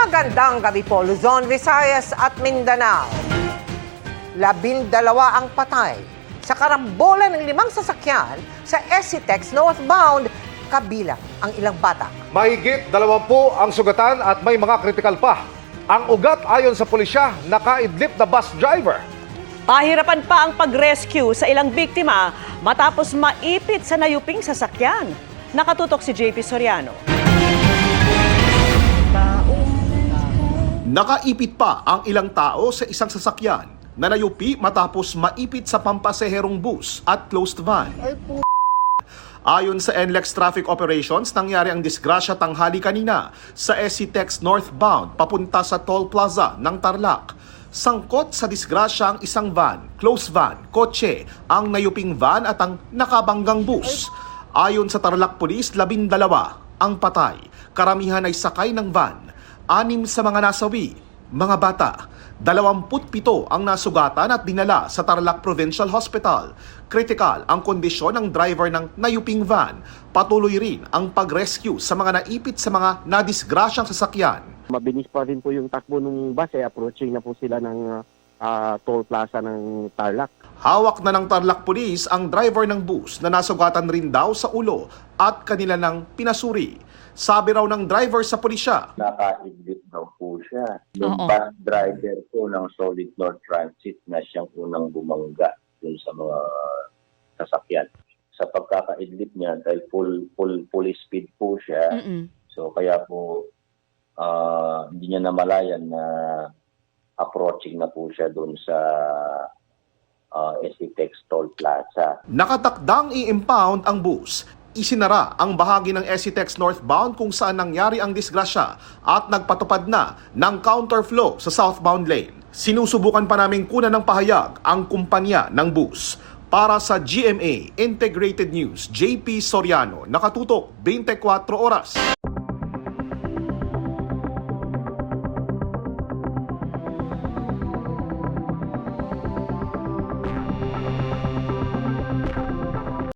Magandang gabi po, Luzon, Visayas at Mindanao. 12 ang patay sa karambola ng 5 sasakyan sa SCTEX northbound, kabilang ang ilang bata. Mahigit 20 ang sugatan at may mga kritikal pa. Ang ugat ayon sa pulisya, nakaidlip na bus driver. Pahirapan pa ang pag-rescue sa ilang biktima matapos maipit sa nayuping sasakyan. Nakatutok si JP Soriano. Nakaipit pa ang ilang tao sa isang sasakyan na nayupi matapos maipit sa pampaseherong bus at closed van. Ayon sa NLEX Traffic Operations, nangyari ang disgrasya tanghali kanina sa SCTEX northbound papunta sa Toll Plaza ng Tarlac. Sangkot sa disgrasya ang isang van, closed van, kotse, ang nayuping van at ang nakabanggang bus. Ayon sa Tarlac Police, 12 ang patay. Karamihan ay sakay ng van. 6 sa mga nasawi, mga bata. 27 ang nasugatan at dinala sa Tarlac Provincial Hospital. Critical ang kondisyon ng driver ng nayuping van. Patuloy rin ang pag-rescue sa mga naipit sa mga nadisgrasyang sasakyan. Mabilis pa rin po yung takbo ng bus, approaching na po sila ng toll plaza ng Tarlac. Hawak na ng Tarlac Police ang driver ng bus na nasugatan rin daw sa ulo at kanila nang pinasuri. Sabi raw ng driver sa pulisya, nakaidlip daw po siya. Yung bus driver po ng Solid North Transit na siyang unang bumangga dun sa mga sasakyan. Sa pagkakaidlip niya, dahil full speed po siya, so kaya po hindi niya namalayan na approaching na po siya dun sa SCTEX Toll Plaza. Nakatakdang i-impound ang bus. Isinara ang bahagi ng SCTEX northbound kung saan nangyari ang disgrasya at nagpatupad na ng counterflow sa southbound lane. Sinusubukan pa naming kunan ng pahayag ang kumpanya ng bus. Para sa GMA Integrated News, JP Soriano, nakatutok 24 oras.